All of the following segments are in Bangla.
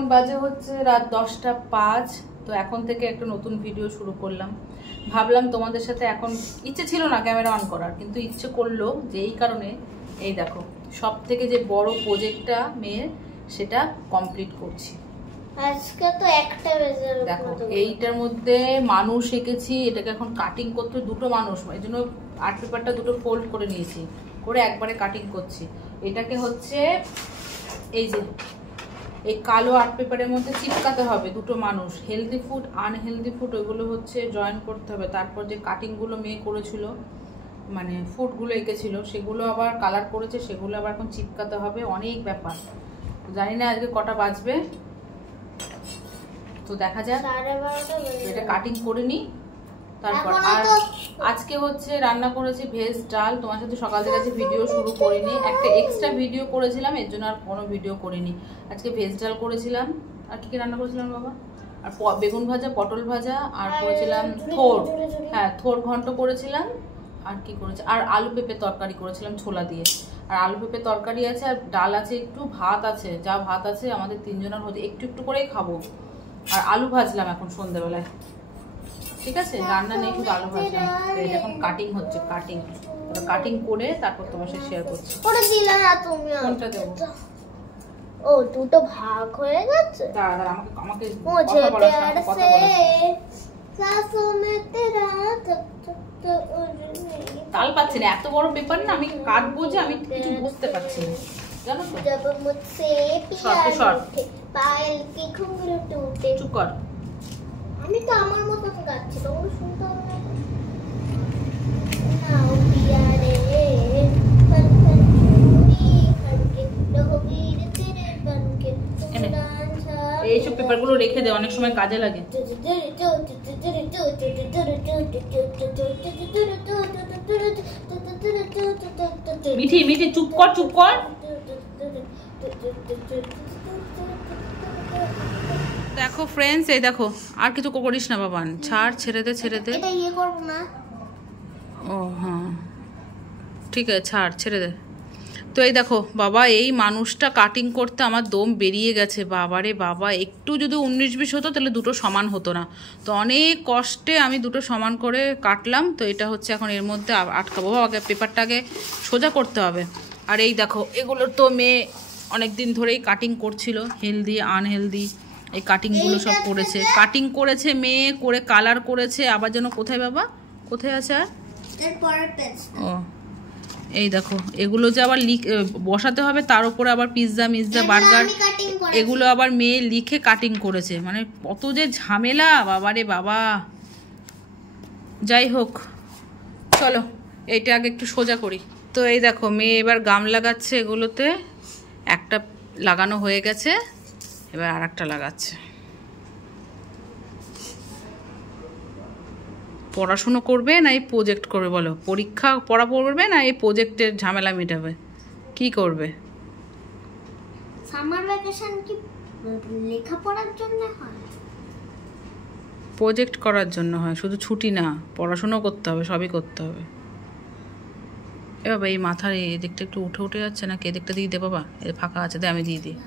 এখন বাজে হচ্ছে রাত 10:05। তো এখন থেকে একটা নতুন ভিডিও শুরু করলাম। ভাবলাম তোমাদের সাথে, এখন ইচ্ছে ছিল না ক্যামেরা অন করার, কিন্তু ইচ্ছে করলো যে এই কারণে, এই দেখো সব থেকে যে বড় প্রজেক্টটা মেয়ের, সেটা কমপ্লিট করছি আজকে। তো একটা বেজে দেখো এইটার মধ্যে মানুষ এঁকেছি, এটাকে এখন কাটিং করতে দুটো মানুষ, এই জন্য আর্ট পেপারটা দুটো ফোল্ড করে নিয়েছি, করে একবারে কাটিং করছি। এটাকে হচ্ছে এই যে এই কালো আর্ট পেপারের মধ্যে চিপকাতে হবে দুটো মানুষ, হেলদি ফুড আনহেলদি ফুড ওইগুলো হচ্ছে জয়েন করতে হবে। তারপর যে কাটিংগুলো মেয়ে করেছিল, মানে ফুডগুলো এঁকেছিল, সেগুলো আবার কালার করেছে, সেগুলো আবার এখন চিপকাতে হবে। অনেক ব্যাপার, জানি না আজকে কটা বাজবে, তো দেখা যাক। এটা কাটিং করে নিই তারপর। আর আজকে হচ্ছে রান্না করেছি ভেজ ডাল। তোমার সাথে সকাল থেকে আজকে ভিডিও শুরু করিনি, একটা এক্সট্রা ভিডিও করেছিলাম, এর জন্য আর কোনো ভিডিও করিনি। আজকে ভেজ ডাল করেছিলাম। আর কি কি রান্না করেছিলাম বাবা? আর বেগুন ভাজা, পটল ভাজা, আর করেছিলাম থোর, হ্যাঁ থোর ঘন্ট করেছিলাম। আর কি করেছি, আর আলু পেঁপে তরকারি করেছিলাম ছোলা দিয়ে। আর আলু পেঁপে তরকারি আছে, আর ডাল আছে, একটু ভাত আছে, যা ভাত আছে আমাদের তিনজনের হচ্ছে, একটু একটু করেই খাবো। আর আলু ভাজলাম এখন সন্ধ্যেবেলায়, ঠিক আছে, রান্না নেই, শুধু আলু ভাজলাম। এটা এখন কাটিং হচ্ছে, কাটিং করে তারপর তোমার সাথে শেয়ার করছি। ওটা দিলা না তুমি? কোনটা দেবো? ও দুটো ভাগ হয়ে গেছে। দাঁড়া আমাকে মুঝে প্যার সে সাসু মে তেরা তাল পাচ্ছি না, এত বড় পেপার না, আমি কাটবো যে আমি কিছু বুঝতে পারছি না, জানো তো। জব মুঝসে প্যার উঠে পায়েল কি ঘুंघरू टूटे। চুপ কর, আমি তো আমার মতন গাচ্ছি, তোমরা শুনতে হবে না? নাও পিয়া রে ফন ফন চুড়ি খড়কে রঘুবীর তেরে বনকে এইসব পেপারগুলো রেখে দে, অনেক সময় কাজে লাগে। মিঠি মিঠি চুপ কর, চুপ কর। দেখো ফ্রেন্ডস, এই দেখো, আর কিছু করিস না বাবান, ছাড়, ছেড়ে দে, ছেড়ে দে। এটা ইয়ে করব না। ও হ্যাঁ ঠিক আছে, ছাড়, ছেড়ে দে। তো এই দেখো বাবা, এই মানুষটা কাটিং করতে আমার দম বেরিয়ে গেছে। বাবারে বাবা, একটু যদি 19-20 হতো তাহলে দুটো সমান হতো না। তো অনেক কষ্টে আমি দুটো সমান করে কাটলাম। তো এটা হচ্ছে এখন এর মধ্যে আটকাবো। আগে পেপারটাকে সোজা করতে হবে। আর এই দেখো, এগুলোর তো মেয়ে অনেক দিন ধরেই কাটিং করছিল, হেলদি আনহেলদি এই কাটিংগুলো সব করেছে, কাটিং করেছে মেয়ে, করে কালার করেছে। আবার যেন কোথায় বাবা, কোথায় আছে? আর ও এই দেখো, এগুলো যে আবার বসাতে হবে, তার উপরে আবার পিৎজা মিৎজা বার্গার, এগুলো আবার মেয়ে লিখে কাটিং করেছে। মানে কত যে ঝামেলা বাবারে বাবা। যাই হোক, চলো এইটা আগে একটু সোজা করি। তো এই দেখো, মেয়ে এবার গাম লাগাচ্ছে এগুলোতে। একটা লাগানো হয়ে গেছে, এবার আর একটা লাগাচ্ছে। পড়াশুনো করবে না এই প্রজেক্ট করবে বলো? পরীক্ষা পড়া পড়বে না এই প্রজেক্টের ঝামেলা মেটাবে? কি করবে? সামার ভ্যাকেশন কি লেখাপড়ার জন্য হয়? প্রজেক্ট করার জন্য হয়, শুধু ছুটি না, পড়াশুনো করতে হবে, সবই করতে হবে। এ বাবা, এই মাথার এই দিকটা একটু উঠে উঠে যাচ্ছে না, কে দিকটা দিয়ে দে বাবা, এর ফাঁকা আছে, দে আমি দিয়ে দিই।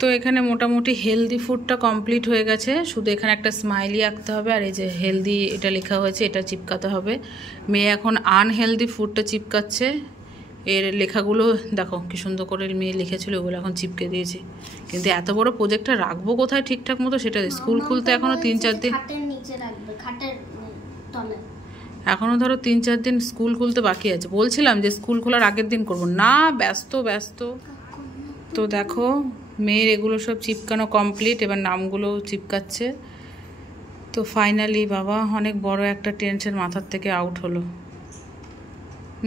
তো এখানে মোটামুটি হেলদি ফুডটা কমপ্লিট হয়ে গেছে, শুধু এখানে একটা স্মাইলি আঁকতে হবে। আর এই যে হেলদি এটা লেখা হয়েছে, এটা চিপকাতে হবে। মেয়ে এখন আনহেলদি ফুডটা চিপকাচ্ছে। এর লেখাগুলো দেখো কি সুন্দর করে মেয়ে লিখেছিল, ওগুলো এখন চিপকে দিয়েছি। কিন্তু এত বড় প্রজেক্টটা রাখবো কোথায় ঠিকঠাক মতো, সেটা স্কুল খুলতে এখনো 3-4 দিন, এখনো ধরো 3-4 দিন স্কুল খুলতে বাকি আছে। বলছিলাম যে স্কুল খোলার আগের দিন করব, না ব্যস্ত ব্যস্ত। তো দেখো মেয়ের এগুলো সব চিপকানো কমপ্লিট, এবার নামগুলো চিপকাচ্ছে। তো ফাইনালি বাবা, অনেক বড় একটা টেনশন মাথার থেকে আউট হলো।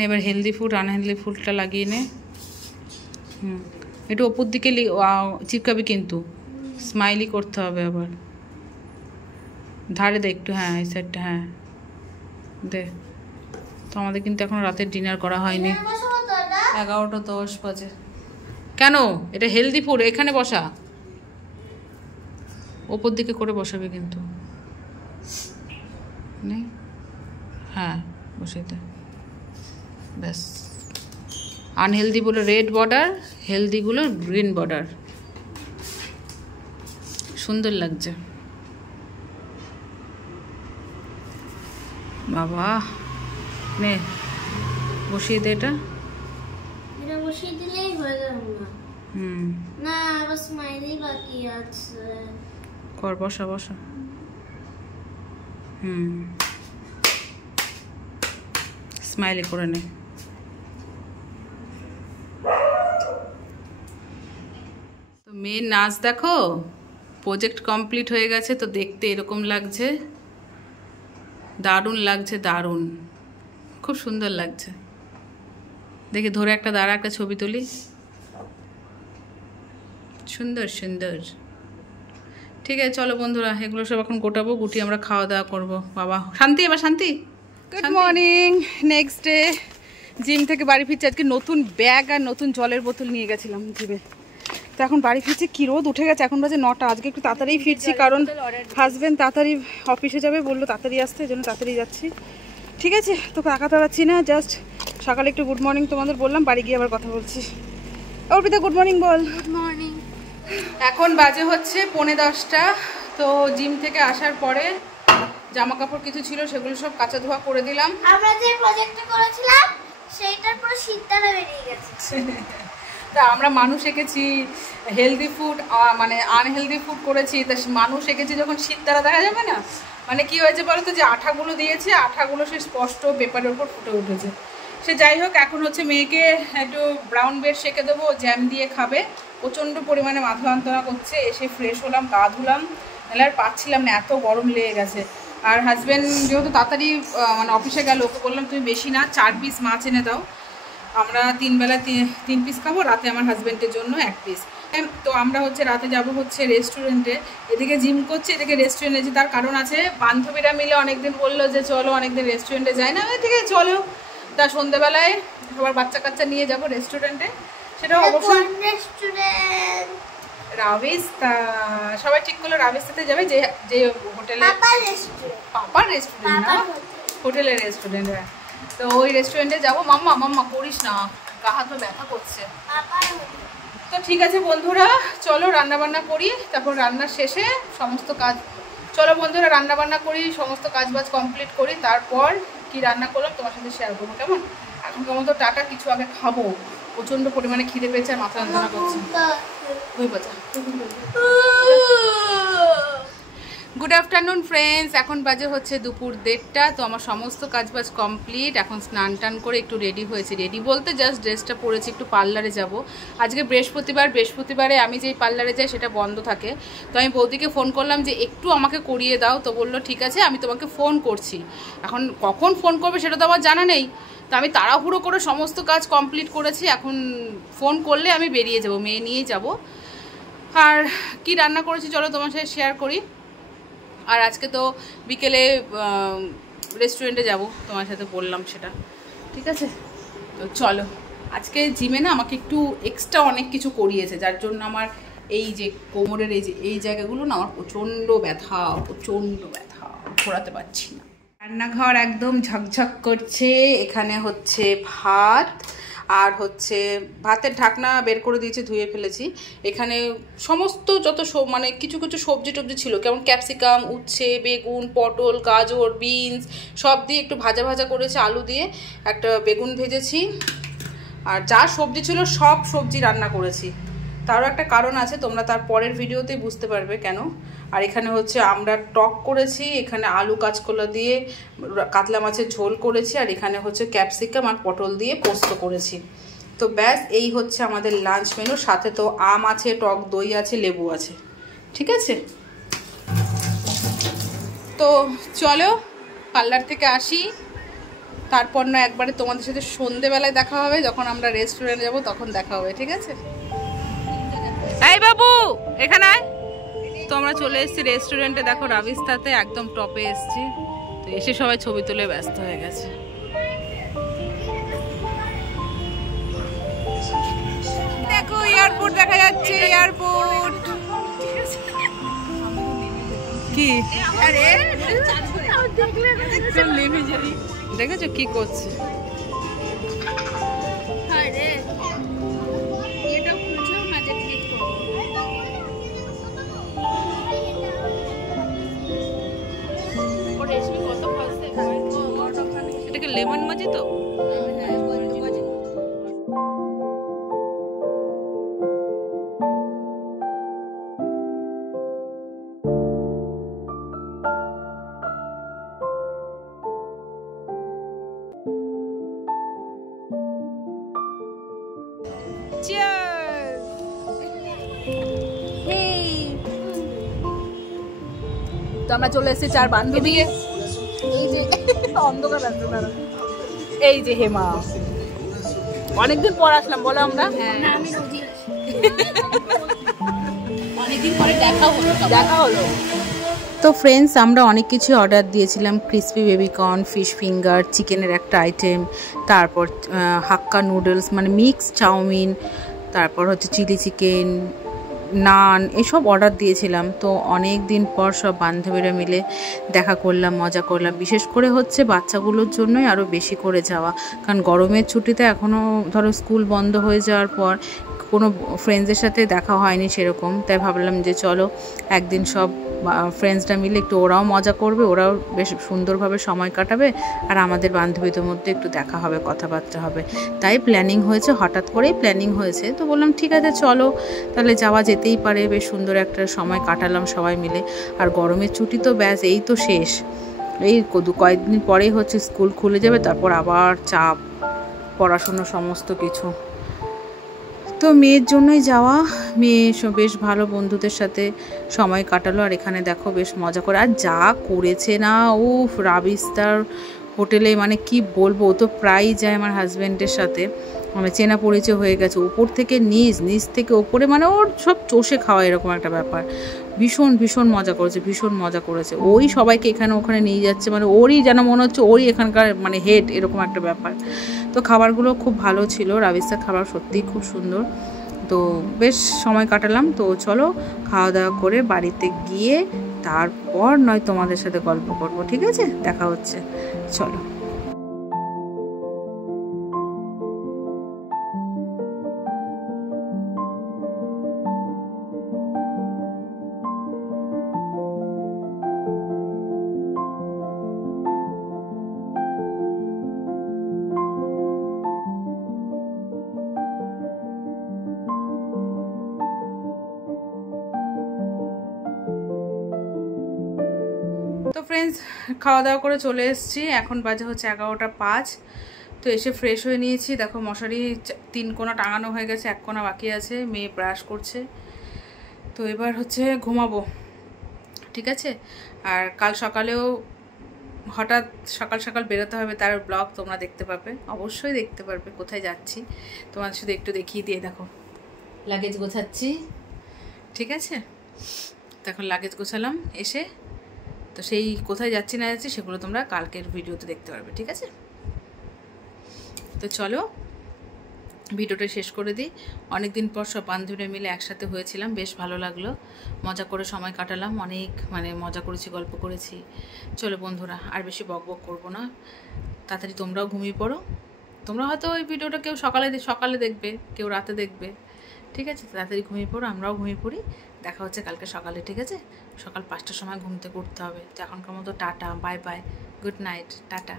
এবার হেলদি ফুড আনহেলদি ফুডটা লাগিয়ে নে। একটু ওপর দিকে চিপকাবি, কিন্তু স্মাইলি করতে হবে। আবার ধারে দে একটু, হ্যাঁ এই সাইডটা, হ্যাঁ দে। তো আমাদের কিন্তু এখন রাতের ডিনার করা হয়নি, 11:10 বাজে। কেন? এটা হেলদি ফুড, এখানে বসা, ওপর দিকে করে বসাবে কিন্তু। হ্যাঁ বসে দে, ব্যাস। আনহেলদি গুলো রেড বর্ডার, হেলদি গুলো গ্রিন বর্ডার। সুন্দর লাগছে বাবা। নে বসিয়ে দে এটা। এটা বসিয়ে দিলেই হয়ে যাবে না? না, আবার স্মাইলি বাকি আছে। কর, বসা বসা। স্মাইলি করে নে। তো মেয়ের নাচ দেখো, প্রজেক্ট কমপ্লিট হয়ে গেছে তো দেখতে এরকম লাগছে। দারুণ লাগছে, দারুণ, খুব সুন্দর লাগছে। দেখি ধরে একটা দাঁড়া, একটা ছবি তুলি। সুন্দর সুন্দর। ঠিক আছে চলো বন্ধুরা, এগুলো সব এখন গোটাবো, গুটি আমরা খাওয়া দাওয়া করবো। বাবা শান্তি, এবার শান্তি। Good morning, next day. Gym থেকে বাড়ি ফিরছি। আজকে নতুন ব্যাগ আর নতুন জলের বোতল নিয়ে গেছিলাম জিমে। তো এখন বাড়ি ফিরছি, কি রোদ উঠে গেছে, এখন বাজে 9টা। আজকে একটু তাড়াতাড়ি ফিরছি কারণ হাজব্যান্ড তাড়াতাড়ি অফিসে যাবে, বললো তাড়াতাড়ি আসতে, এই জন্য তাড়াতাড়ি যাচ্ছি। ঠিক আছে, তো টাকা তাড়াচ্ছি না, জাস্ট সকালে একটু গুড মর্নিং তোমাদের বললাম, বাড়ি গিয়ে আবার কথা বলছি। অর্পিতা গুড মর্নিং বল। Good morning. এখন বাজে হচ্ছে 10:45। তো জিম থেকে আসার পরে জামা কাপড় কিছু ছিল সেগুলো সব কাচা ধোয়া করে দিলাম। আমরা যে প্রজেক্টটা করেছিলাম সেইটার পুরো শীতটা বেরিয়ে গেছে। তা আমরা মানুষ এঁকেছি হেলদি ফুড, মানে আনহেলদি ফুড করেছি, তা মানুষ এঁকেছি যখন শীত তারা দেখা যাবে না। মানে কি হয়েছে বলো তো, যে আঠাগুলো দিয়েছে, আঠাগুলো সে স্পষ্ট পেপারের উপর ফুটে উঠেছে। সে যাই হোক, এখন হচ্ছে মেয়েকে একটু ব্রাউন ব্রেড সেঁকে দেবো, জ্যাম দিয়ে খাবে। প্রচণ্ড পরিমাণে মাথা যন্ত্রণা করছে। এসে ফ্রেশ হলাম, গা ধুলাম, নাহলে আর পাচ্ছিলাম না, এত গরম লেগে গেছে। আর হাজব্যান্ড যেহেতু তাড়াতাড়ি মানে অফিসে গেল, ওকে বললাম তুমি বেশি না 4 পিস মাছ এনে দাও, আমরা 3 বেলা 3 পিস খাবো, রাতে আমার হাজব্যান্ডের জন্য 1 পিস। তো আমরা হচ্ছে রাতে যাব হচ্ছে রেস্টুরেন্টে। এদিকে জিম করছে, এদিকে রেস্টুরেন্টে যে, তার কারণ আছে। বান্ধবীরা মিলে অনেকদিন বললো যে চলো অনেকদিন রেস্টুরেন্টে যাই না, ঠিক আছে চলো। তা সন্ধ্যেবেলায় সবার বাচ্চা কাচ্চা নিয়ে যাব রেস্টুরেন্টে, সেটা অবশ্যই রেস্টুরেন্ট রাবিস্তা। সবাই ঠিক করলো রাবিস্তাতে যাবে, যে যে হোটেলে, পাপার রেস্টুরেন্ট না, হোটেলের রেস্টুরেন্ট। তো ওই রেস্টুরেন্টে যাবো। মাম্মা মাম্মা করিস না, গা হাত ব্যথা করছে। তো ঠিক আছে বন্ধুরা, চলো রান্না বান্না করি, তারপর রান্নার শেষে সমস্ত কাজ, চলো বন্ধুরা রান্না বান্না করি, সমস্ত কাজ বাজ কমপ্লিট করি, তারপর কি রান্না করলাম তোমার সাথে শেয়ার করবো, কেমন? এখনকার মতো টাটা, কিছু আগে খাবো, প্রচন্ড পরিমাণে খিদে পেয়েছে আর মাথা যন্ত্রণা করছে। গুড আফটারনুন ফ্রেন্ডস, এখন বাজে হচ্ছে দুপুর 1:30। তো আমার সমস্ত কাজবাজ কমপ্লিট, এখন স্নান টান করে একটু রেডি হয়েছি। রেডি বলতে জাস্ট ড্রেসটা পরেছি, একটু পার্লারে যাব। আজকে বৃহস্পতিবার, বৃহস্পতিবারে আমি যেই পার্লারে যাই সেটা বন্ধ থাকে। তো আমি বৌদিকে ফোন করলাম যে একটু আমাকে করিয়ে দাও, তো বললো ঠিক আছে আমি তোমাকে ফোন করছি। এখন কখন ফোন করবে সেটা তো আমার জানা নেই। তো আমি তাড়াহুড়ো করে সমস্ত কাজ কমপ্লিট করেছি, এখন ফোন করলে আমি বেরিয়ে যাব, মেয়ে নিয়েই যাব। আর কি রান্না করেছি চলো তোমার সাথে শেয়ার করি। আর আজকে তো বিকেলে রেস্টুরেন্টে যাব, তোমার সাথে বললাম সেটা, ঠিক আছে। তো চলো, আজকে জিমে না আমাকে একটু এক্সট্রা অনেক কিছু করিয়েছে, যার জন্য আমার এই যে কোমরের এই জায়গাগুলো না আমার প্রচণ্ড ব্যথা, ঘোরাতে পারছি না। রান্নাঘর একদম ঝকঝক করছে। এখানে হচ্ছে ভাত, আর হচ্ছে ভাতের ঢাকনা বের করে দিয়েছি, ধুয়ে ফেলেছি। এখানে সমস্ত যত মানে কিছু কিছু সবজি টবজি ছিল, কেমন ক্যাপসিকাম, উচ্ছে, বেগুন, পটল, গাজর, বিনস সব দিয়ে একটু ভাজা ভাজা করেছি, আলু দিয়ে একটা বেগুন ভেজেছি। আর যা সবজি ছিল সব সবজি রান্না করেছি। তারও একটা কারণ আছে, তোমরা তার পরের ভিডিওতেই বুঝতে পারবে কেন। আর এখানে হচ্ছে আমরা টক করেছি, এখানে আলু কাঁচকলা দিয়ে কাতলা মাছের ঝোল করেছি, আর এখানে হচ্ছে ক্যাপসিকাম আর পটল দিয়ে পোস্ত করেছি। তো ব্যাস এই হচ্ছে আমাদের লাঞ্চ মেনু। সাথে তো আম আছে, টক দই আছে, লেবু আছে, ঠিক আছে। তো চলো পার্লার থেকে আসি, তারপর না একবারে তোমাদের সাথে সন্ধেবেলায় দেখা হবে, যখন আমরা রেস্টুরেন্টে যাব তখন দেখা হবে, ঠিক আছে। এই বাবু এখানে আয়। তো আমরা চলে এসেছি রেস্টুরেন্টে, দেখো রাবিস্তাতে, একদম টপে এসেছি। তো এসে সবাই ছবি তুলে ব্যস্ত হয়ে গেছে। দেখো এয়ারপোর্ট দেখা যাচ্ছে, এয়ারপোর্ট কি দেখেছো কি করছে। তো আমরা চলে এসেছি 4 বান্ধবী। এই যে অন্ধকার রাস্তা, এই যে হেমা, অনেকদিন পর আসলাম বলো আমরা। আমি রোজই অনেকদিন পরে দেখা হলো। তো ফ্রেন্ডস, আমরা অনেক কিছু অর্ডার দিয়েছিলাম, ক্রিসপি বেবিকর্ন, ফিশ ফিঙ্গার, চিকেনের একটা আইটেম, তারপর হাক্কা নুডলস মানে মিক্স চাউমিন, তারপর হচ্ছে চিলি চিকেন, নান, এসব অর্ডার দিয়েছিলাম। তো অনেক দিন পর সব বান্ধবীরা মিলে দেখা করলাম, মজা করলাম। বিশেষ করে হচ্ছে বাচ্চাগুলোর জন্যই আরও বেশি করে যাওয়া, কারণ গরমের ছুটিতে এখনও ধরো স্কুল বন্ধ হয়ে যাওয়ার পর কোনো ফ্রেন্ডসদের সাথে দেখা হয়নি সেরকম। তাই ভাবলাম যে চলো একদিন সব ফ্রেন্ডসরা মিলে একটু, ওরাও মজা করবে, ওরাও বেশ সুন্দরভাবে সময় কাটাবে, আর আমাদের বান্ধবীদের মধ্যে একটু দেখা হবে, কথাবার্তা হবে। তাই প্ল্যানিং হয়েছে, হঠাৎ করেই প্ল্যানিং হয়েছে। তো বললাম ঠিক আছে চলো তাহলে যাওয়া যেতেই পারে। বেশ সুন্দর একটা সময় কাটালাম সবাই মিলে। আর গরমের ছুটি তো ব্যাস এই তো শেষ, এই কয়েকদিন পরেই হচ্ছে স্কুল খুলে যাবে, তারপর আবার চাপ, পড়াশুনো সমস্ত কিছু। তো মেয়ের জন্যই যাওয়া, মেয়ে বেশ ভালো বন্ধুদের সাথে সময় কাটালো। আর এখানে দেখো বেশ মজা করে, আর যা করেছে না ও রাবিস্তার হোটেলে, মানে কি বলবো, ও তো প্রায়ই যায় আমার হাজব্যান্ডের সাথে, মানে চেনা পরিচয় হয়ে গেছে। উপর থেকে নিচ থেকে ওপরে, মানে ওর সব চষে খাওয়া এরকম একটা ব্যাপার। ভীষণ মজা করেছে। ওই সবাইকে এখানে ওখানে নিয়ে যাচ্ছে, মানে ওরই যেন মনে হচ্ছে ওই এখানকার মানে হেড, এরকম একটা ব্যাপার। তো খাবারগুলো খুব ভালো ছিল, রাবিস্তার খাবার সত্যিই খুব সুন্দর। তো বেশ সময় কাটালাম। তো চলো খাওয়া দাওয়া করে বাড়িতে গিয়ে তারপর নয় তোমাদের সাথে গল্প করবো, ঠিক আছে? দেখা হচ্ছে, চলো। তো ফ্রেন্ডস, খাওয়া দাওয়া করে চলে এসেছি, এখন বাজে হচ্ছে 11:05। তো এসে ফ্রেশ হয়ে নিয়েছি। দেখো মশারি 3 কোণা টাঙানো হয়ে গেছে, 1 কোণা বাকি আছে, মেয়ে ব্রাশ করছে। তো এবার হচ্ছে ঘুমাবো, ঠিক আছে? আর কাল সকালেও হঠাৎ সকাল বেরোতে হবে, তার ব্লগ তোমরা দেখতে পাবে, অবশ্যই দেখতে পারবে। কোথায় যাচ্ছি তোমাদের শুধু একটু দেখিয়ে দিয়ে, দেখো লাগেজ গোছাচ্ছি, ঠিক আছে? তো এখন লাগেজ গোছালাম এসে, তো সেই কোথায় যাচ্ছি না যাচ্ছি সেগুলো তোমরা কালকের ভিডিওতে দেখতে পারবে, ঠিক আছে? তো চলো ভিডিওটা শেষ করে দিই। অনেক দিন পর সব বান্ধবীরা মিলে একসাথে হয়েছিলাম, বেশ ভালো লাগলো, মজা করে সময় কাটালাম, অনেক মানে মজা করেছি, গল্প করেছি। চলো বন্ধুরা, আর বেশি বকবক করবো না, তাড়াতাড়ি তোমরাও ঘুমিয়ে পড়ো। তোমরা হয়তো ওই ভিডিওটা কেউ সকালে দেখবে, কেউ রাতে দেখবে, ঠিক আছে? তাড়াতাড়ি ঘুমিয়ে পড়ো, আমরাও ঘুমিয়ে পড়ি। দেখা হচ্ছে কালকে সকালে, ঠিক আছে? সকাল 5টার সময় ঘুম থেকে উঠতে হবে। তো এখনকার মতো tata, bye bye, good night, tata.